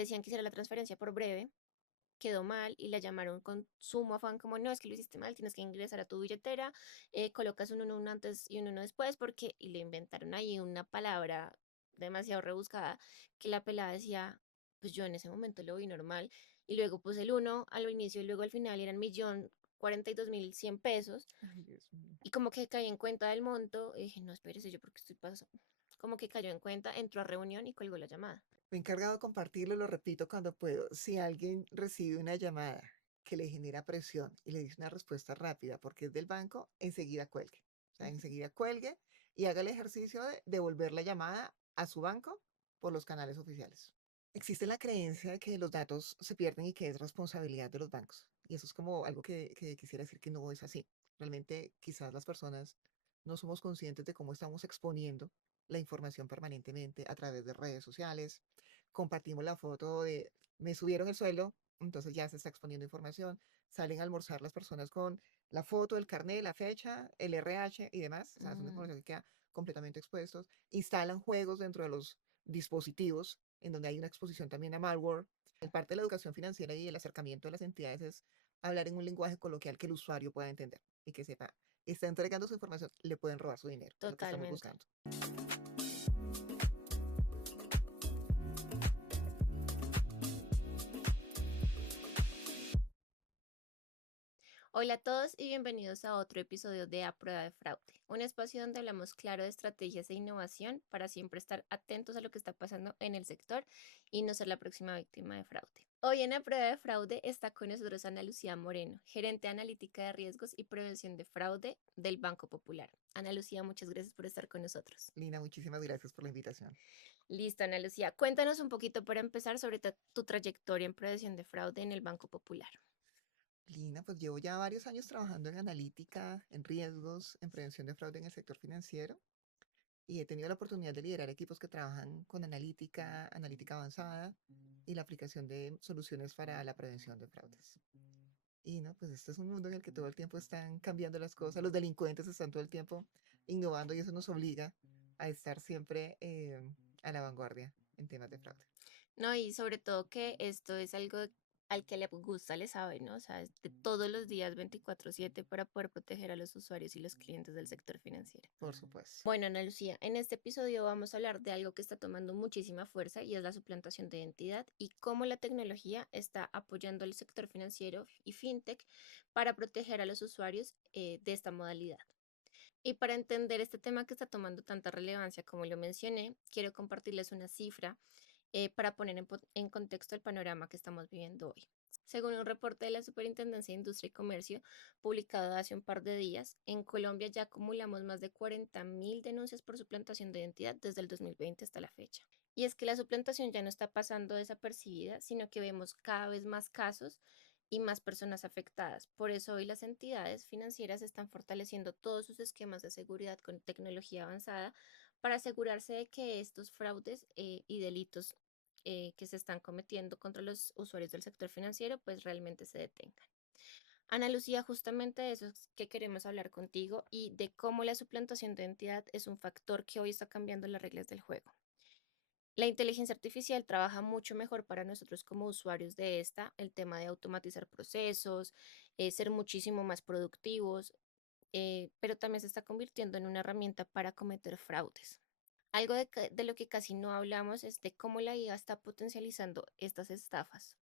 decían que hiciera la transferencia por breve, quedó mal y la llamaron con sumo afán como, no, es que lo hiciste mal, tienes que ingresar a tu billetera, colocas un uno antes y un uno después, porque, y le inventaron ahí una palabra demasiado rebuscada que la pelada decía, pues yo en ese momento lo vi normal, y luego puse el uno al inicio y luego al final eran 1.042.100 pesos, Ay, Dios mío. y como que caí en cuenta del monto, y dije, no, espérese, yo porque estoy pasando. Como que cayó en cuenta, entró a reunión y colgó la llamada. Me he encargado de compartirlo, lo repito cuando puedo. Si alguien recibe una llamada que le genera presión y le dice una respuesta rápida porque es del banco, enseguida cuelgue. O sea, Ujú. enseguida cuelgue y haga el ejercicio de devolver la llamada a su banco por los canales oficiales. Existe la creencia de que los datos se pierden y que es responsabilidad de los bancos. Y eso es como algo que quisiera decir que no es así. Realmente quizás las personas no somos conscientes de cómo estamos exponiendo la información permanentemente a través de redes sociales. Compartimos la foto de me subieron el sueldo, entonces ya se está exponiendo información. Salen a almorzar las personas con la foto, el carnet, la fecha, el RH y demás. O sea, es una Mm, información que queda completamente expuestos. Instalan juegos dentro de los dispositivos en donde hay una exposición también a malware. El parte de la educación financiera y el acercamiento de las entidades es hablar en un lenguaje coloquial que el usuario pueda entender y que sepa, está entregando su información, le pueden robar su dinero, es lo que estamos totalmente. buscando. Hola a todos y bienvenidos a otro episodio de A Prueba de Fraude, un espacio donde hablamos claro de estrategias e innovación para siempre estar atentos a lo que está pasando en el sector y no ser la próxima víctima de fraude. Hoy en A Prueba de Fraude está con nosotros Ana Lucía Moreno, gerente analítica de riesgos y prevención de fraude del Banco Popular. Ana Lucía, muchas gracias por estar con nosotros. Lina, muchísimas gracias por la invitación. Listo, Ana Lucía, cuéntanos un poquito para empezar sobre tu trayectoria en prevención de fraude en el Banco Popular. Lina, pues llevo ya varios años trabajando en analítica, en riesgos, en prevención de fraude en el sector financiero y he tenido la oportunidad de liderar equipos que trabajan con analítica, analítica avanzada y la aplicación de soluciones para la prevención de fraudes. Y no, pues este es un mundo en el que todo el tiempo están cambiando las cosas, los delincuentes están todo el tiempo innovando y eso nos obliga a estar siempre a la vanguardia en temas de fraude. No, y sobre todo que esto es algo al que le gusta, le sabe, ¿no? O sea, es de todos los días 24/7 para poder proteger a los usuarios y los clientes del sector financiero. Por supuesto. Bueno, Ana Lucía, en este episodio vamos a hablar de algo que está tomando muchísima fuerza y es la suplantación de identidad y cómo la tecnología está apoyando al sector financiero y fintech para proteger a los usuarios de esta modalidad. Y para entender este tema que está tomando tanta relevancia como lo mencioné, quiero compartirles una cifra para poner en contexto el panorama que estamos viviendo hoy. Según un reporte de la Superintendencia de Industria y Comercio publicado hace un par de días, en Colombia ya acumulamos más de 40.000 denuncias por suplantación de identidad desde el 2020 hasta la fecha. Y es que la suplantación ya no está pasando desapercibida, sino que vemos cada vez más casos y más personas afectadas. Por eso hoy las entidades financieras están fortaleciendo todos sus esquemas de seguridad con tecnología avanzada para asegurarse de que estos fraudes y delitos que se están cometiendo contra los usuarios del sector financiero pues realmente se detengan. Ana Lucía, justamente de eso es que queremos hablar contigo y de cómo la suplantación de identidad es un factor que hoy está cambiando las reglas del juego. La inteligencia artificial trabaja mucho mejor para nosotros como usuarios de esta, el tema de automatizar procesos, ser muchísimo más productivos, pero también se está convirtiendo en una herramienta para cometer fraudes. Algo de lo que casi no hablamos es de cómo la IA está potencializando estas estafas.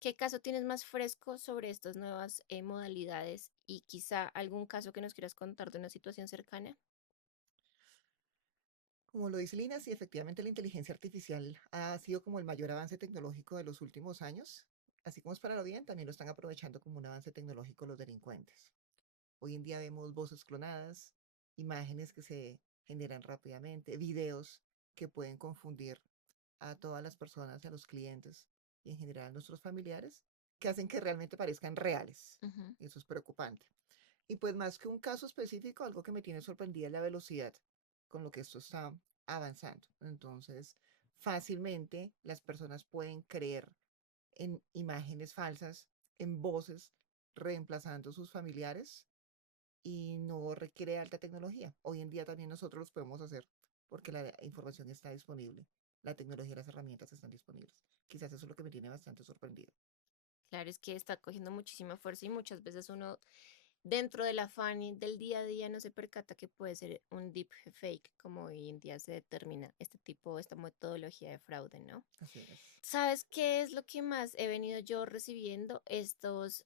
¿Qué caso tienes más fresco sobre estas nuevas modalidades y quizá algún caso que nos quieras contar de una situación cercana? Como lo dice Lina, sí, efectivamente la inteligencia artificial ha sido como el mayor avance tecnológico de los últimos años. Así como es para lo bien, también lo están aprovechando como un avance tecnológico los delincuentes. Hoy en día vemos voces clonadas, imágenes que se generan rápidamente, videos que pueden confundir a todas las personas y a los clientes y en general a nuestros familiares, que hacen que realmente parezcan reales. Ujú. Eso es preocupante. Y pues más que un caso específico, algo que me tiene sorprendida es la velocidad con lo que esto está avanzando. Entonces, fácilmente las personas pueden creer en imágenes falsas, en voces, reemplazando sus familiares y no requiere alta tecnología. Hoy en día también nosotros los podemos hacer porque la información está disponible la tecnología y las herramientas están disponibles. Quizás eso es lo que me tiene bastante sorprendido. Claro, es que está cogiendo muchísima fuerza y muchas veces uno dentro del afán y del día a día no se percata que puede ser un deep fake, como hoy en día se determina este tipo, esta metodología de fraude, ¿no? Así es. ¿Sabes qué es lo que más he venido yo recibiendo? Estas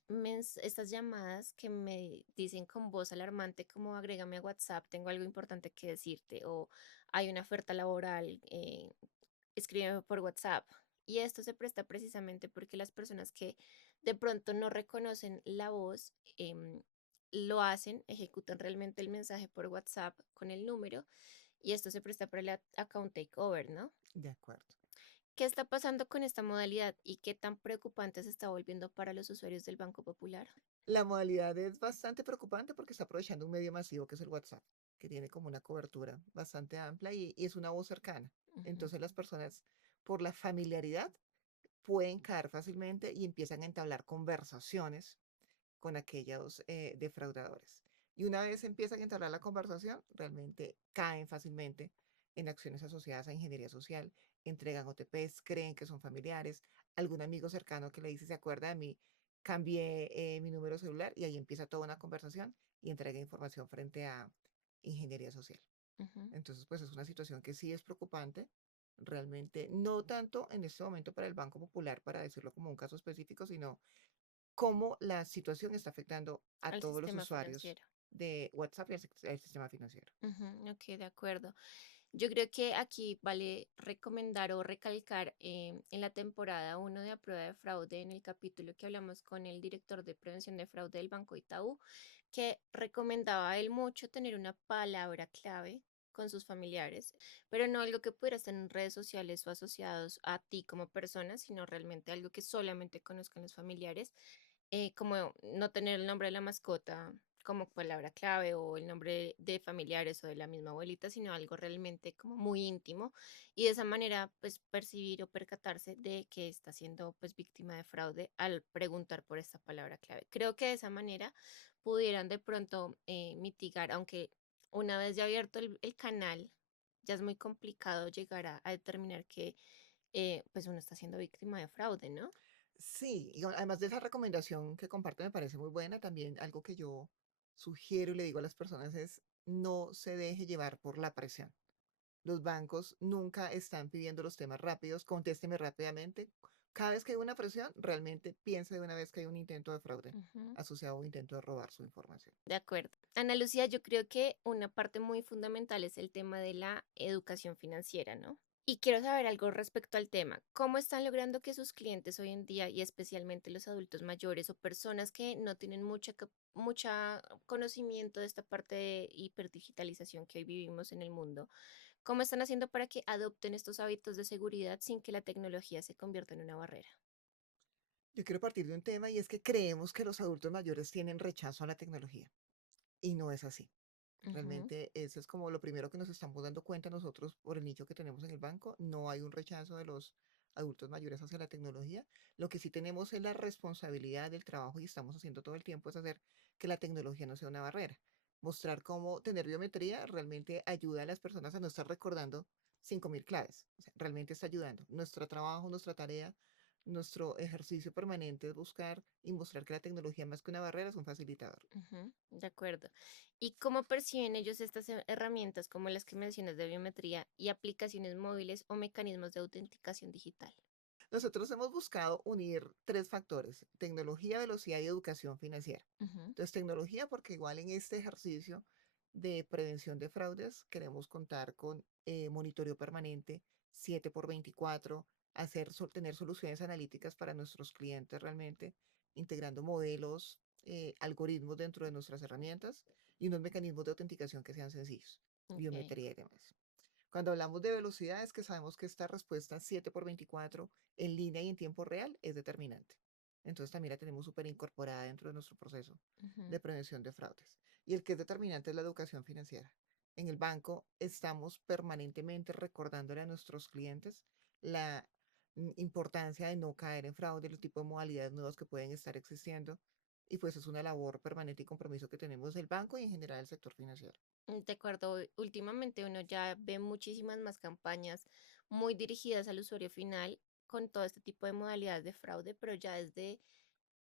llamadas que me dicen con voz alarmante como agrégame a WhatsApp, tengo algo importante que decirte o hay una oferta laboral, escríbeme por WhatsApp. Y esto se presta precisamente porque las personas que de pronto no reconocen la voz, lo hacen, ejecutan realmente el mensaje por WhatsApp con el número y esto se presta para el account takeover, ¿no? De acuerdo. ¿Qué está pasando con esta modalidad y qué tan preocupante se está volviendo para los usuarios del Banco Popular? La modalidad es bastante preocupante porque está aprovechando un medio masivo que es el WhatsApp, que tiene como una cobertura bastante amplia y es una voz cercana. Ujú, Entonces las personas, por la familiaridad, pueden caer fácilmente y empiezan a entablar conversaciones con aquellos defraudadores. Y una vez empiezan a entablar la conversación, realmente caen fácilmente en acciones asociadas a ingeniería social, entregan OTPs, creen que son familiares, algún amigo cercano que le dice, se acuerda de mí, cambié mi número celular y ahí empieza toda una conversación y entrega información frente a ingeniería social. ujú. Entonces, pues es una situación que sí es preocupante, realmente, no tanto en este momento para el Banco Popular, para decirlo como un caso específico, sino cómo la situación está afectando a Al todos los sistema usuarios financiero. de WhatsApp y al sistema financiero. Ujú, ok, de acuerdo. Yo creo que aquí vale recomendar o recalcar en la temporada 1 de A Prueba de Fraude, en el capítulo que hablamos con el director de prevención de fraude del Banco Itaú, que recomendaba a él mucho tener una palabra clave con sus familiares, pero no algo que pudiera estar en redes sociales o asociados a ti como persona, sino realmente algo que solamente conozcan los familiares, como no tener el nombre de la mascota como palabra clave o el nombre de familiares o de la misma abuelita, sino algo realmente como muy íntimo y de esa manera pues percibir o percatarse de que está siendo pues víctima de fraude al preguntar por esta palabra clave. Creo que de esa manera pudieran de pronto mitigar, aunque una vez ya abierto el canal, ya es muy complicado llegar a determinar que pues uno está siendo víctima de fraude, ¿no? Sí, y además de esa recomendación que comparte me parece muy buena, también algo que yo sugiero y le digo a las personas es no se deje llevar por la presión. Los bancos nunca están pidiendo los temas rápidos, contésteme rápidamente. Cada vez que hay una presión, realmente piense de una vez que hay un intento de fraude Ujú. asociado a un intento de robar su información. De acuerdo. Ana Lucía, yo creo que una parte muy fundamental es el tema de la educación financiera, ¿no? Y quiero saber algo respecto al tema. ¿Cómo están logrando que sus clientes hoy en día, y especialmente los adultos mayores o personas que no tienen mucha conocimiento de esta parte de hiperdigitalización que hoy vivimos en el mundo, cómo están haciendo para que adopten estos hábitos de seguridad sin que la tecnología se convierta en una barrera? Yo quiero partir de un tema y es que creemos que los adultos mayores tienen rechazo a la tecnología y no es así. Ujú, Realmente eso es como lo primero que nos estamos dando cuenta nosotros por el nicho que tenemos en el banco. No hay un rechazo de los adultos mayores hacia la tecnología. Lo que sí tenemos es la responsabilidad del trabajo y estamos haciendo todo el tiempo es hacer que la tecnología no sea una barrera. Mostrar cómo tener biometría realmente ayuda a las personas a no estar recordando 5.000 claves. O sea, realmente está ayudando. Nuestro trabajo, nuestra tarea, nuestro ejercicio permanente es buscar y mostrar que la tecnología más que una barrera es un facilitador. ujú, de acuerdo. ¿Y cómo perciben ellos estas herramientas como las que mencionas de biometría y aplicaciones móviles o mecanismos de autenticación digital? Nosotros hemos buscado unir tres factores: tecnología, velocidad y educación financiera. Ujú, Entonces, tecnología, porque igual en este ejercicio de prevención de fraudes queremos contar con monitoreo permanente 7 por 24, tener soluciones analíticas para nuestros clientes realmente, integrando modelos, algoritmos dentro de nuestras herramientas y unos mecanismos de autenticación que sean sencillos, ok, biometría y demás. Cuando hablamos de velocidad es que sabemos que esta respuesta 7 por 24 en línea y en tiempo real es determinante. Entonces también la tenemos súper incorporada dentro de nuestro proceso ujú, de prevención de fraudes. Y el que es determinante es la educación financiera. En el banco estamos permanentemente recordándole a nuestros clientes la importancia de no caer en fraude, los tipos de modalidades nuevas que pueden estar existiendo. Y pues es una labor permanente y compromiso que tenemos del banco y en general el sector financiero. de acuerdo. Últimamente uno ya ve muchísimas más campañas muy dirigidas al usuario final con todo este tipo de modalidades de fraude, pero ya desde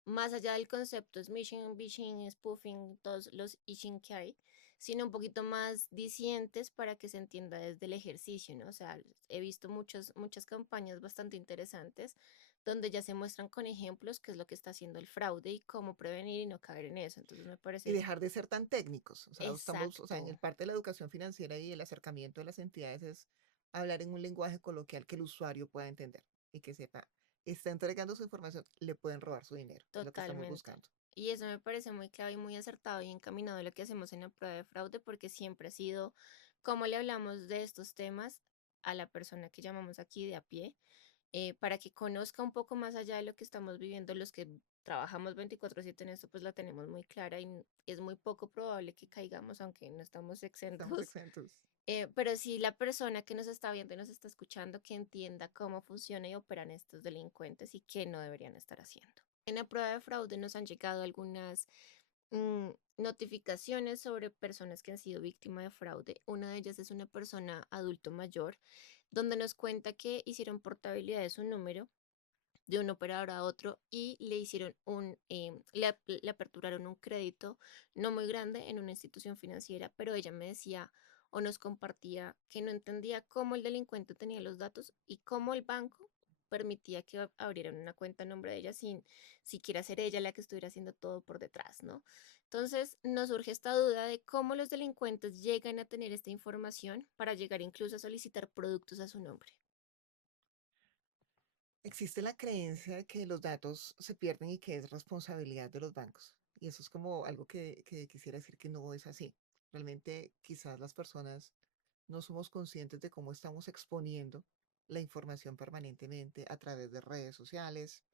más allá del concepto smishing, phishing, spoofing, todos los phishing que hay, sino un poquito más dicientes para que se entienda desde el ejercicio, ¿no? O sea, he visto muchas campañas bastante interesantes donde ya se muestran con ejemplos qué es lo que está haciendo el fraude y cómo prevenir y no caer en eso. Entonces me Y parece dejar de ser tan técnicos. O sea, estamos, o sea, en el exacto, parte de la educación financiera y el acercamiento de las entidades es hablar en un lenguaje coloquial que el usuario pueda entender y que sepa, está entregando su información, le pueden robar su dinero, es lo que estamos totalmente. buscando. Y eso me parece muy clave y muy acertado y encaminado de lo que hacemos en la prueba de fraude, porque siempre ha sido cómo le hablamos de estos temas a la persona que llamamos aquí de a pie, para que conozca un poco más allá de lo que estamos viviendo. Los que trabajamos 24/7 en esto, pues la tenemos muy clara y es muy poco probable que caigamos, aunque no estamos Estamos exentos. exentos. Pero sí la persona que nos está viendo y nos está escuchando, que entienda cómo funciona y operan estos delincuentes y qué no deberían estar haciendo. En la prueba de fraude nos han llegado algunas mm, notificaciones sobre personas que han sido víctimas de fraude. Una de ellas es una persona adulto mayor, donde nos cuenta que hicieron portabilidad de su número de un operador a otro y le hicieron le aperturaron un crédito no muy grande en una institución financiera, pero ella me decía o nos compartía que no entendía cómo el delincuente tenía los datos y cómo el banco permitía que abrieran una cuenta a nombre de ella sin siquiera ser ella la que estuviera haciendo todo por detrás, ¿no? Entonces nos surge esta duda de cómo los delincuentes llegan a tener esta información para llegar incluso a solicitar productos a su nombre. Existe la creencia de que los datos se pierden y que es responsabilidad de los bancos. Y eso es como algo que quisiera decir que no es así. Realmente quizás las personas no somos conscientes de cómo estamos exponiendo la información permanentemente a través de redes sociales.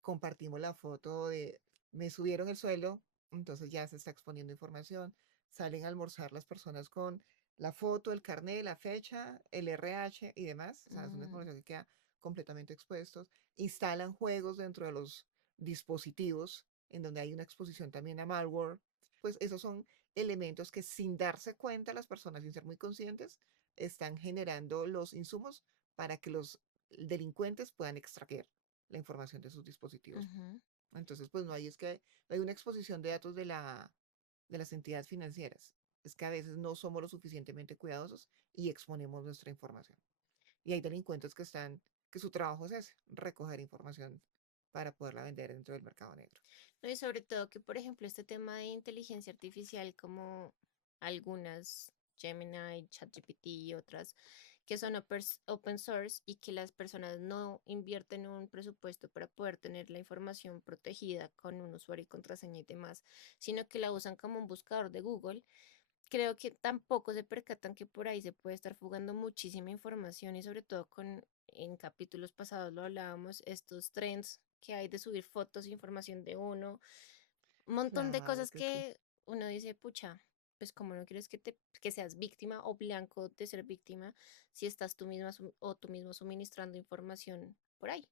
Compartimos la foto de me subieron el sueldo, entonces ya se está exponiendo información. Salen a almorzar las personas con la foto, el carnet, la fecha, el RH y demás. O sea, es una Mm, información que queda completamente expuestos. Instalan juegos dentro de los dispositivos en donde hay una exposición también a malware. Pues esos son elementos que sin darse cuenta las personas, sin ser muy conscientes, están generando los insumos para que los delincuentes puedan extraer la información de sus dispositivos. ujú. Entonces, pues no hay, es que no hay una exposición de datos de las entidades financieras. Es que a veces no somos lo suficientemente cuidadosos y exponemos nuestra información. Y hay delincuentes que están, que su trabajo es ese, recoger información para poderla vender dentro del mercado negro. No, y sobre todo que, por ejemplo, este tema de inteligencia artificial, como algunas, Gemini, ChatGPT y otras, que son open source y que las personas no invierten un presupuesto para poder tener la información protegida con un usuario y contraseña y demás, sino que la usan como un buscador de Google. Creo que tampoco se percatan que por ahí se puede estar fugando muchísima información y sobre todo con, en capítulos pasados lo hablábamos, estos trends que hay de subir fotos, información de uno, un montón de Claro cosas que sí. que uno dice, pucha, pues como no quieres que seas víctima o blanco de ser víctima si estás tú misma o tú mismo suministrando información por ahí.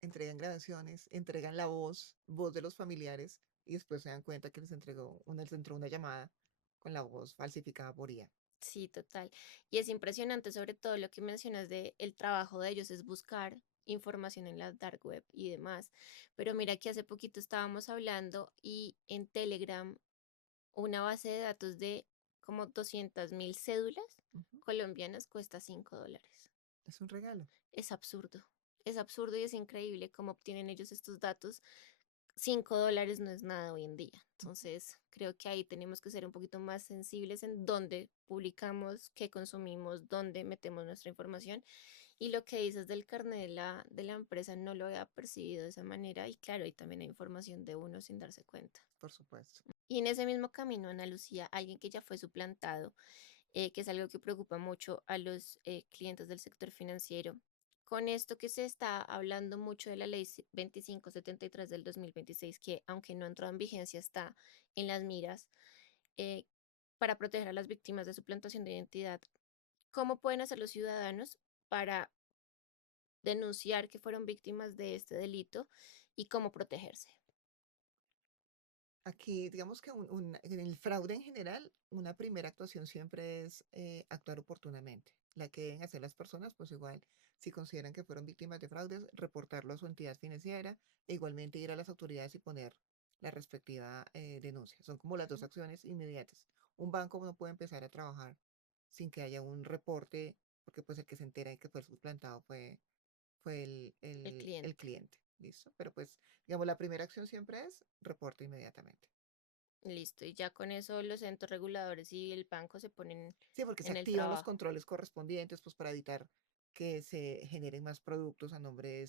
Entregan grabaciones, entregan la voz de los familiares y después se dan cuenta que les entró una llamada con la voz falsificada por IA. Sí, total. Y es impresionante sobre todo lo que mencionas de el trabajo de ellos es buscar información en la dark web y demás. Pero mira que hace poquito estábamos hablando y en Telegram una base de datos de como 200.000 cédulas Ujú. colombianas cuesta $5. Es un regalo. Es absurdo y es increíble cómo obtienen ellos estos datos. $5 no es nada hoy en día. Ujú. Entonces, creo que ahí tenemos que ser un poquito más sensibles en dónde publicamos, qué consumimos, dónde metemos nuestra información. Y lo que dices del carnet de la empresa no lo había percibido de esa manera. Y claro, ahí también hay información de uno sin darse cuenta. Por supuesto. Y en ese mismo camino, Ana Lucía, alguien que ya fue suplantado, que es algo que preocupa mucho a los clientes del sector financiero. Con esto que se está hablando mucho de la ley 2573 del 2026, que aunque no entró en vigencia, está en las miras eh, para proteger a las víctimas de suplantación de identidad. ¿Cómo pueden hacer los ciudadanos para denunciar que fueron víctimas de este delito y cómo protegerse? Aquí, digamos que en el fraude en general, una primera actuación siempre es actuar oportunamente. La que deben hacer las personas, pues igual, si consideran que fueron víctimas de fraudes, reportarlo a su entidad financiera e igualmente ir a las autoridades y poner la respectiva denuncia. Son como las dos Ujú. acciones inmediatas. Un banco no puede empezar a trabajar sin que haya un reporte, porque pues el que se entera de que fue suplantado fue El el cliente. cliente. ¿Listo? Pero pues, digamos, la primera acción siempre es reporte inmediatamente. Listo. Y ya con eso los entes reguladores y el banco se ponen Sí, porque se en el activan los trabajo. controles correspondientes, pues para evitar que se generen más productos a nombre de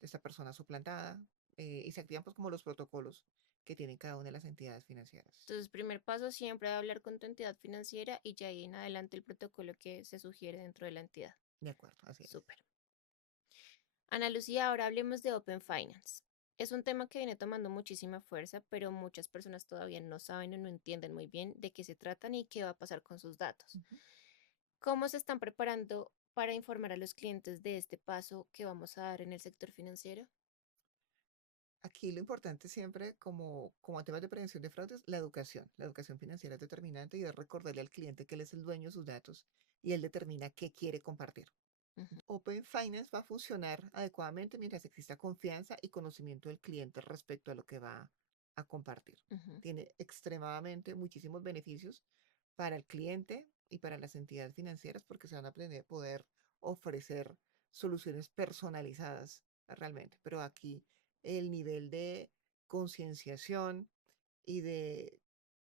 esta persona suplantada, y se activan pues como los protocolos que tienen cada una de las entidades financieras. Entonces, primer paso siempre hablar con tu entidad financiera y ya ahí en adelante el protocolo que se sugiere dentro de la entidad. De acuerdo, así es. Súper. Ana Lucía, ahora hablemos de Open Finance. Es un tema que viene tomando muchísima fuerza, pero muchas personas todavía no saben o no entienden muy bien de qué se trata ni qué va a pasar con sus datos. Ujú. ¿Cómo se están preparando para informar a los clientes de este paso que vamos a dar en el sector financiero? Aquí lo importante siempre, como a temas de prevención de fraudes, la educación. La educación financiera es determinante y es recordarle al cliente que él es el dueño de sus datos y él determina qué quiere compartir. Ujú, Open Finance va a funcionar adecuadamente mientras exista confianza y conocimiento del cliente respecto a lo que va a compartir. ujú. Tiene extremadamente muchísimos beneficios para el cliente y para las entidades financieras porque se van a poder ofrecer soluciones personalizadas realmente. Pero aquí el nivel de concienciación y de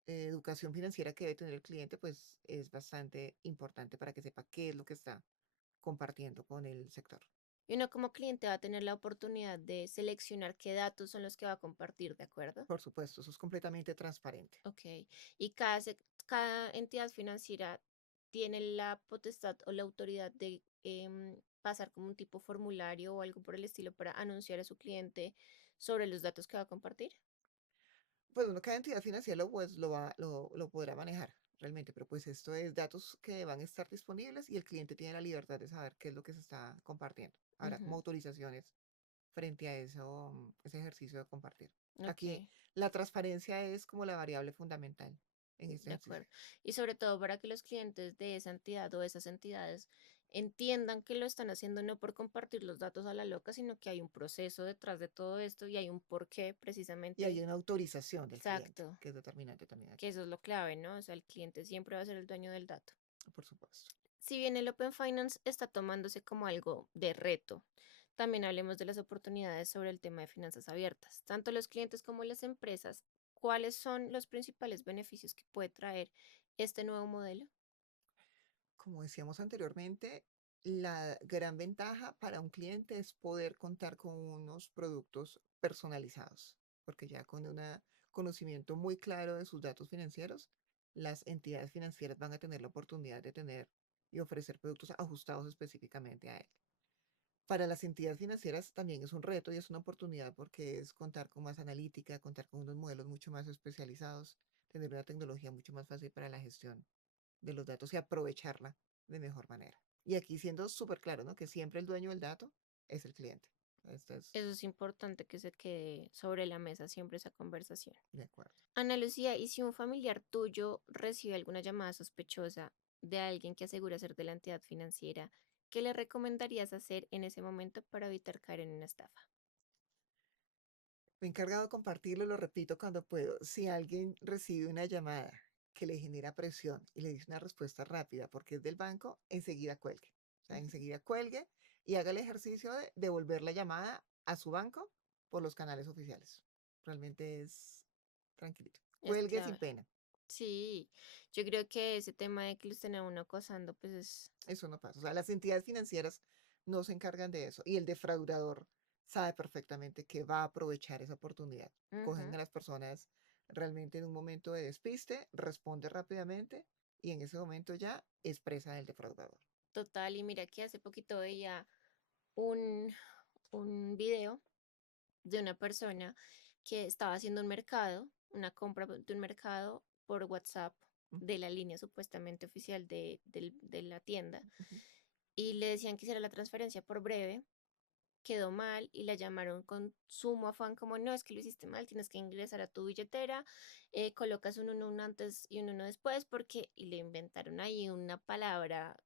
educación financiera que debe tener el cliente, pues es bastante importante para que sepa qué es lo que está compartiendo con el sector. Y uno como cliente va a tener la oportunidad de seleccionar qué datos son los que va a compartir, ¿de acuerdo? Por supuesto, eso es completamente transparente. Ok. Y cada entidad financiera tiene la potestad o la autoridad de pasar como un tipo formulario o algo por el estilo para anunciar a su cliente sobre los datos que va a compartir. Pues bueno, cada entidad financiera lo podrá manejar realmente, pero pues esto es datos que van a estar disponibles y el cliente tiene la libertad de saber qué es lo que se está compartiendo. Habrá como Ujú. autorizaciones frente a eso, ese ejercicio de compartir. Aquí Ok. la transparencia es como la variable fundamental en este De ejercicio. acuerdo. Y sobre todo para que los clientes de esa entidad o esas entidades entiendan que lo están haciendo no por compartir los datos a la loca, sino que hay un proceso detrás de todo esto y hay un porqué Y hay precisamente. una autorización del cliente, Exacto. que es determinante también Que aquí, eso es lo clave, ¿no? O sea, el cliente siempre va a ser el dueño del dato. por supuesto. Si bien el Open Finance está tomándose como algo de reto, también hablemos de las oportunidades sobre el tema de finanzas abiertas. Tanto los clientes como las empresas, ¿cuáles son los principales beneficios que puede traer este nuevo modelo? Como decíamos anteriormente, la gran ventaja para un cliente es poder contar con unos productos personalizados, porque ya con un conocimiento muy claro de sus datos financieros, las entidades financieras van a tener la oportunidad de tener y ofrecer productos ajustados específicamente a él. Para las entidades financieras también es un reto y es una oportunidad porque es contar con más analítica, contar con unos modelos mucho más especializados, tener una tecnología mucho más fácil para la gestión de los datos y aprovecharla de mejor manera. Y aquí siendo súper claro, ¿no? Que siempre el dueño del dato es el cliente. Esto es Eso es importante que se quede sobre la mesa siempre esa conversación. de acuerdo. Ana Lucía, ¿y si un familiar tuyo recibe alguna llamada sospechosa de alguien que asegura ser de la entidad financiera, qué le recomendarías hacer en ese momento para evitar caer en una estafa? Me he encargado de compartirlo, lo repito cuando puedo. Si alguien recibe una llamada que le genera presión y le dice una respuesta rápida porque es del banco, enseguida cuelgue. O sea, Ujú. enseguida cuelgue y haga el ejercicio de devolver la llamada a su banco por los canales oficiales. Realmente es tranquilito. Es Cuelgue sin clave. pena. Sí, yo creo que ese tema de que lo estén a uno acosando, pues es... Eso no pasa. O sea, las entidades financieras no se encargan de eso y el defraudador sabe perfectamente que va a aprovechar esa oportunidad. Cogen Ujú. a las personas realmente en un momento de despiste, responde rápidamente y en ese momento ya es presa del defraudador. Total, y mira que hace poquito veía un, un video de una persona que estaba haciendo un mercado, una compra de un mercado por WhatsApp Ujú, de la línea supuestamente oficial de la tienda ujú. y le decían que hiciera la transferencia por breve quedó mal y la llamaron con sumo afán como no, es que lo hiciste mal, tienes que ingresar a tu billetera, colocas un uno antes y un uno después porque y le inventaron ahí una palabra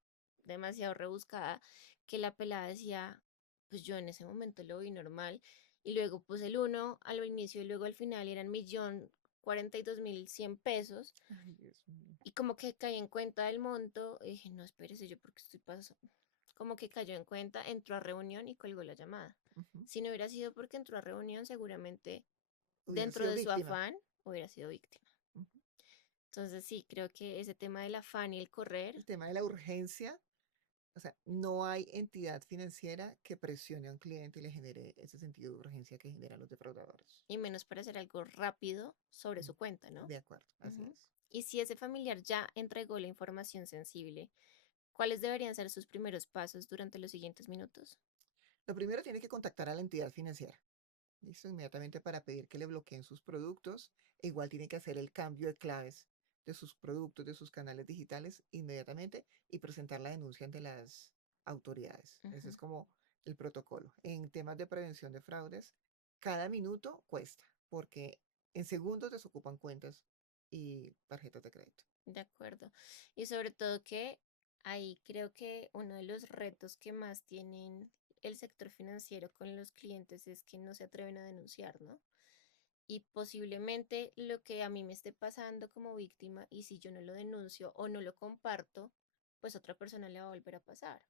demasiado rebuscada que la pelada decía, pues yo en ese momento lo vi normal y luego puse el uno al inicio y luego al final y eran 1.042.100 pesos Ay, Dios mío. y como que caí en cuenta del monto y dije, no, espérese, yo porque estoy pasando. Como que cayó en cuenta, entró a reunión y colgó la llamada. Ujú. Si no hubiera sido porque entró a reunión, seguramente Hubiese dentro sido de su víctima. afán hubiera sido víctima. Ujú. Entonces sí, creo que ese tema del afán y el correr, El tema de la urgencia, o sea, no hay entidad financiera que presione a un cliente y le genere ese sentido de urgencia que generan los defraudadores. y menos para hacer algo rápido sobre Mm, su cuenta, ¿no? de acuerdo, así Ujú. es. Y si ese familiar ya entregó la información sensible, ¿cuáles deberían ser sus primeros pasos durante los siguientes minutos? Lo primero tiene que contactar a la entidad financiera. ¿Listo? Inmediatamente para pedir que le bloqueen sus productos. E igual tiene que hacer el cambio de claves de sus productos, de sus canales digitales inmediatamente y presentar la denuncia ante las autoridades. Ese Ujú. es como el protocolo. En temas de prevención de fraudes, cada minuto cuesta porque en segundos desocupan cuentas y tarjetas de crédito. De acuerdo. Y sobre todo que ahí creo que uno de los retos que más tienen el sector financiero con los clientes es que no se atreven a denunciar, ¿no? Y posiblemente lo que a mí me esté pasando como víctima y si yo no lo denuncio o no lo comparto, pues otra persona le va a volver a pasar.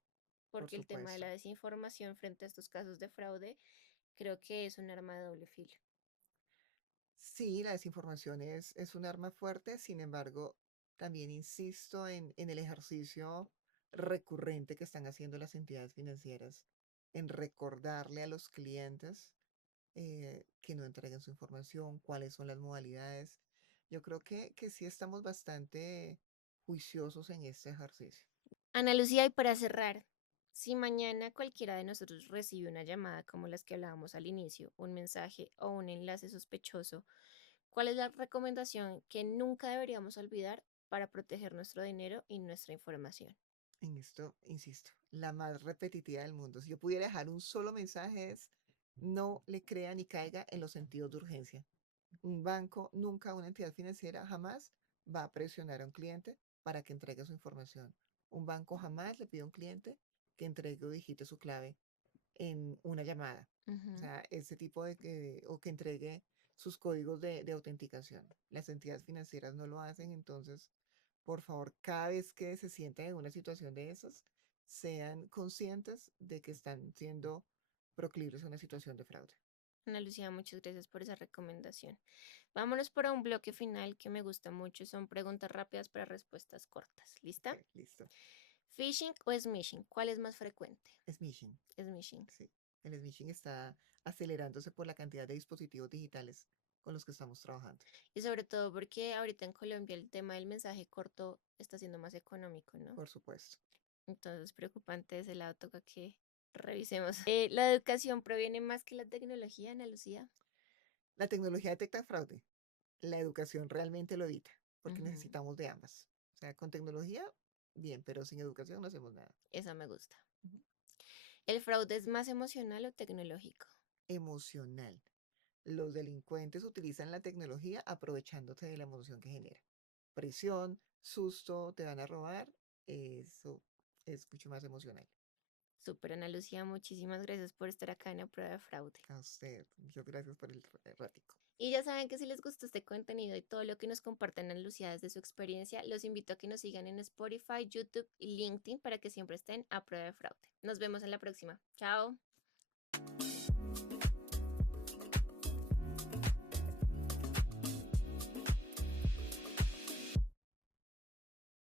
Por Porque el tema de supuesto. la desinformación frente a estos casos de fraude creo que es un arma de doble filo. Sí, la desinformación es un arma fuerte, sin embargo, también insisto en el ejercicio recurrente que están haciendo las entidades financieras, en recordarle a los clientes que no entreguen su información, cuáles son las modalidades. Yo creo que sí estamos bastante juiciosos en este ejercicio. Ana Lucía, y para cerrar, si mañana cualquiera de nosotros recibe una llamada como las que hablábamos al inicio, un mensaje o un enlace sospechoso, ¿cuál es la recomendación que nunca deberíamos olvidar para proteger nuestro dinero y nuestra información? En esto, insisto, la más repetitiva del mundo. Si yo pudiera dejar un solo mensaje es, no le crea ni caiga en los sentidos de urgencia. Un banco, nunca una entidad financiera, jamás va a presionar a un cliente para que entregue su información. Un banco jamás le pide a un cliente que entregue o digite su clave en una llamada. O Ujú. sea, ese tipo de que, o que entregue sus códigos de autenticación. Las entidades financieras no lo hacen, entonces, por favor, cada vez que se sientan en una situación de esas, sean conscientes de que están siendo proclives a una situación de fraude. Ana Lucía, muchas gracias por esa recomendación. Vámonos por un bloque final que me gusta mucho. Son preguntas rápidas para respuestas cortas. Ok, ¿Lista? listo. ¿Phishing o smishing? ¿Cuál es más frecuente? Smishing. Smishing. Sí, el smishing está acelerándose por la cantidad de dispositivos digitales con los que estamos trabajando. Y sobre todo porque ahorita en Colombia el tema del mensaje corto está siendo más económico, ¿no? Por supuesto. Entonces, preocupante de ese lado, toca que revisemos. ¿La educación proviene más que la tecnología, Ana Lucía? La tecnología detecta fraude, la educación realmente lo evita, porque Ujú. necesitamos de ambas. O sea, con tecnología, bien, pero sin educación no hacemos nada. Esa me gusta. Ujú. ¿El fraude es más emocional o tecnológico? Emocional. Los delincuentes utilizan la tecnología aprovechándose de la emoción que genera. Presión, susto, te van a robar, eso es mucho más emocional. Súper, Ana Lucía, muchísimas gracias por estar acá en la prueba de fraude. A usted, muchas gracias por el ratico. Y ya saben que si les gustó este contenido y todo lo que nos comparten Ana Lucía desde su experiencia, los invito a que nos sigan en Spotify, YouTube y LinkedIn para que siempre estén a prueba de fraude. Nos vemos en la próxima. Chao.